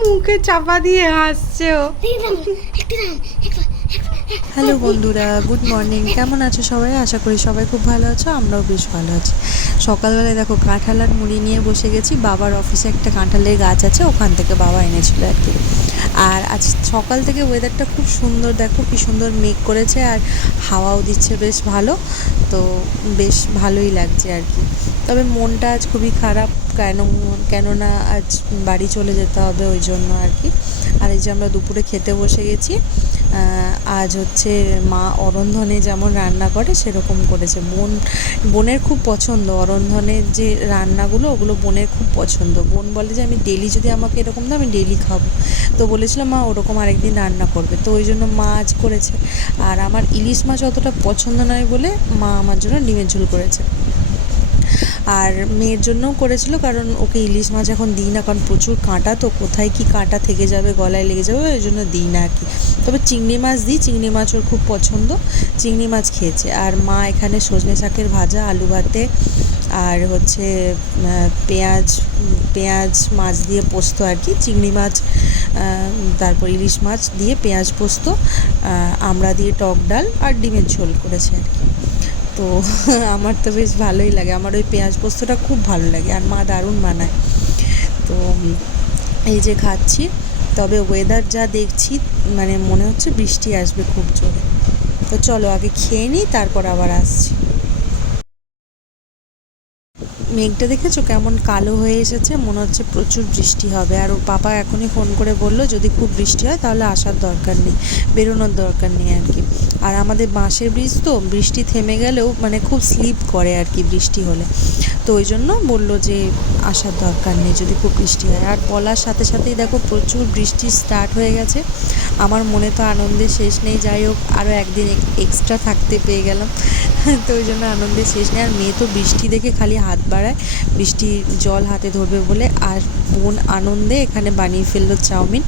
মুখে চাপা দিয়ে হাসছে ও। হ্যালো বন্ধুরা গুড মর্নিং কেমন আছো সবাই? আশা করি সবাই খুব ভালো আছো, আমরাও বেশ ভালো আছি। সকালবেলায় দেখো কাঁঠাল আর মুড়ি নিয়ে বসে গেছি, বাবার অফিসে একটা কাঁঠালের গাছ আছে, ওখান থেকে বাবা এনেছিল আর কি। আর আজ সকাল থেকে ওয়েদারটা খুব সুন্দর, দেখো কি সুন্দর মেঘ করেছে আর হাওয়াও দিচ্ছে বেশ ভালো, তো বেশ ভালোই লাগছে আর কি। তবে মনটা আজ খুবই খারাপ, কেন কেননা আজ বাড়ি চলে যেতে হবে ওই জন্য আর কি। আর এই যে আমরা দুপুরে খেতে বসে গেছি আজ হচ্ছে মা অরন্ধনে যেমন রান্না করে, সেরকম করেছে। বোন বোনের খুব পছন্দ অরন্ধনের যে রান্নাগুলো, ওগুলো বোনের খুব পছন্দ। বোন বলে যে, আমি ডেলি যদি আমাকে এরকম দাও, আমি ডেলি খাব। তো বলেছিলাম মা, ওরকম আরেকদিন রান্না করবে। তো ওই জন্য মা আজ করেছে। আর আমার ইলিশ মাছ অতটা পছন্দ নয় বলে মা আমার জন্য ডিমের ঝোল করেছে। আর মেয়ের জন্যও করেছিল, কারণ ওকে ইলিশ মাছ এখন দিই না, কারণ প্রচুর কাঁটা, তো কোথায় কি কাঁটা থেকে যাবে, গলায় লেগে যাবে, ওই জন্য দিই না আর কি। তবে চিংড়ি মাছ দিই, চিংড়ি মাছ ওর খুব পছন্দ, চিংড়ি মাছ খেয়েছে। আর মা এখানে সজনে শাকের ভাজা, আলু ভাতে আর হচ্ছে পেঁয়াজ পেঁয়াজ মাছ দিয়ে পোস্ত আর কি, চিংড়ি মাছ তারপর ইলিশ মাছ দিয়ে পেঁয়াজ পোস্ত আমড়া দিয়ে টক ডাল আর ডিমের ঝোল করেছে আর কি। তো আমার তো বেশ ভালোই লাগে, আমার ওই পেঁয়াজ পোস্তটা খুব ভালো লাগে আর মা দারুণ বানায়। তো এই যে খাচ্ছি, তবে ওয়েদার যা দেখছি মানে মনে হচ্ছে বৃষ্টি আসবে খুব জোরে। তো চলো আগে খেয়ে নিই, তারপর আবার আসছি। মেঘটা দেখেছ? কেমন কালো হয়ে এসেছে, মনে হচ্ছে প্রচুর বৃষ্টি হবে। আর ওর পাপা এখনই ফোন করে বলল, যদি খুব বৃষ্টি হয়, তাহলে আসার দরকার নেই, বেরোনোর দরকার নেই আর কি। আর আমাদের বাঁশের ব্রিজ তো, বৃষ্টি থেমে গেলেও মানে খুব স্লিপ করে আর কি বৃষ্টি হলে। তো ওই জন্য বলল যে আসার দরকার নেই যদি খুব বৃষ্টি হয়। আর বলার সাথে সাথেই দেখো প্রচুর বৃষ্টি স্টার্ট হয়ে গেছে। আমার মনে তো আনন্দে শেষ নেই, যাই হোক আরও একদিন এক্সট্রা থাকতে পেয়ে গেলাম। তো ওই জন্য আনন্দের শেষ নেই। আর মেয়ে তো বৃষ্টি দেখে খালি হাত বাড়ায়, বৃষ্টি জল হাতে ধরবে বলে। আর বোন আনন্দে এখানে বানিয়ে ফেলল চাউমিন।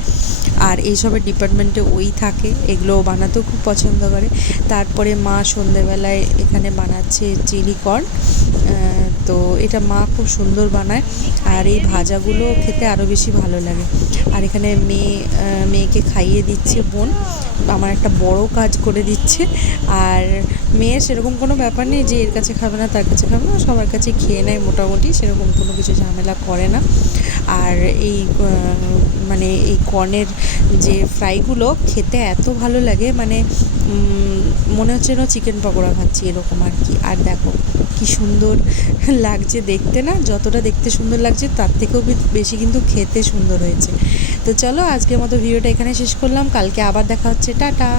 আর এইসবের ডিপার্টমেন্টে ওই থাকে, এগুলো বানাতেও খুব পছন্দ করে। তারপরে মা সন্ধেবেলায় এখানে বানাচ্ছে চিলি কর্ন তো এটা মা খুব সুন্দর বানায়, আর এই ভাজাগুলো খেতে আরও বেশি ভালো লাগে। আর এখানে মেয়ে মেয়েকে খাইয়ে দিচ্ছে বোন, আমার একটা বড় কাজ করে দিচ্ছে। আর মেয়ের সেরকম কোনো ব্যাপার নেই যে এর কাছে খাবে না, তার কাছে খাবে না, সবার কাছে খেয়ে নেয় মোটামুটি, সেরকম কোনো কিছু ঝামেলা করে না। আর এই মানে এই কর্নের যে ফ্রাইগুলো খেতে এত ভালো লাগে মানে মনে হচ্ছে যেন চিকেন পকোড়া খাচ্ছি এরকম আর কি। আর দেখো, কি সুন্দর লাগছে দেখতে না, যতটা দেখতে সুন্দর লাগছে তার থেকেও বেশি কিন্তু খেতে সুন্দর হয়েছে। তো চলো, আজকের মতো ভিডিওটা এখানে শেষ করলাম। কালকে আবার দেখা হচ্ছে, টাটা!